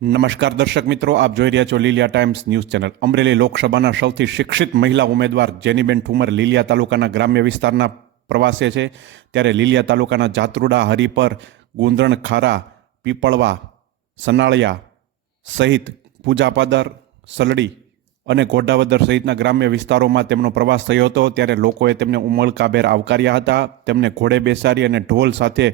નમસ્કાર દર્શક મિત્રો, આપ જોઈ રહ્યા છો Lilia times news channel. Amreli લોકસભાના સૌથી શિક્ષિત મહિલા ઉમેદવાર જેનીબેન ઠુમર લીલિયા તાલુકાના ગ્રામ્ય વિસ્તારના પ્રવાસે છે. ત્યારે લીલિયા તાલુકાના જાત્રુડા, હરિપર, ગુંદરણ, ખારા, પીપળવા, સનાળિયા સહિત પૂજાપાદર, સલડી અને ઘોડાવદર સહિતના ગ્રામ્ય વિસ્તારોમાં તેમનો પ્રવાસ થયો હતો. ત્યારે લોકોએ તેમને ઉમળકાભેર આવકાર્યા હતા. તેમને ઘોડે બેસાડી અને ઢોલ સાથે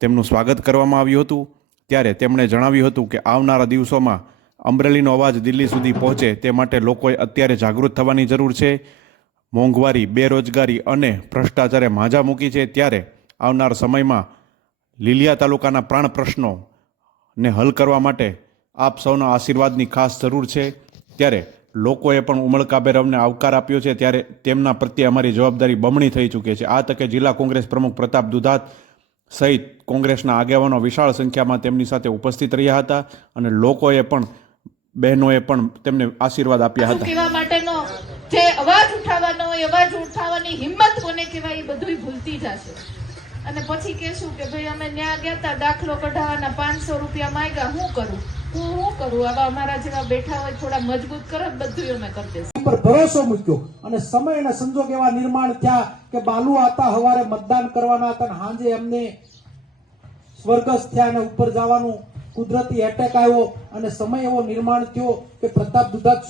તેમનું સ્વાગત કરવામાં આવ્યું હતું. ત્યારે તેમણે જણાવ્યું હતું કે આવનારા દિવસોમાં અમરેલીનો અવાજ દિલ્હી સુધી પહોંચે તે માટે લોકોએ અત્યારે જાગૃત થવાની જરૂર છે. મોંઘવારી, બેરોજગારી અને ભ્રષ્ટાચારે માંજા મૂકી છે. ત્યારે આવનાર સમયમાં લીલિયા તાલુકાના પ્રાણ પ્રશ્નોને હલ કરવા માટે આપ સૌના આશીર્વાદની ખાસ જરૂર છે. ત્યારે લોકોએ પણ ઉમળકાભેર અમને આવકાર આપ્યો છે. ત્યારે તેમના પ્રત્યે અમારી જવાબદારી બમણી થઈ ચૂકી છે. આ તકે જિલ્લા કોંગ્રેસ પ્રમુખ પ્રતાપ દુધાત સહિત કોંગ્રેસના આગેવાનો વિશાળ સંખ્યામાં તેમની સાથે ઉપસ્થિત રહ્યા હતા અને લોકોએ પણ, બહેનોએ પણ તેમને આશીર્વાદ આપ્યા હતા. કહેવા માટેનો જે અવાજ ઉઠાવવાનો, અવાજ ઉઠાવવાની હિંમત કોને કહેવાય એ બધું ભૂલતી જશે. અને પછી કહેશું કે ભાઈ અમે ન્યા ગયા હતા, દાખલો કઢાવવાના 500 રૂપિયા માંગ્યા, હું કરું. આવા અમારા જેવા બેઠા હોય થોડા મજબૂત કરો, બધું અમે કરી દઈશું. પર ભરોસો મૂક્યો અને સમય અને સંજોગ એવા નિર્માણ થયા કે બાલુ હતા, હવારે મતદાન કરવાના હતા અને સાંજે એમને સ્વર્ગસ્થ થયા અને ઉપર જવાનું કુદરતી એટેક આવ્યો અને સમય એવો નિર્માણ થયો કે પ્રતાપ દુધાત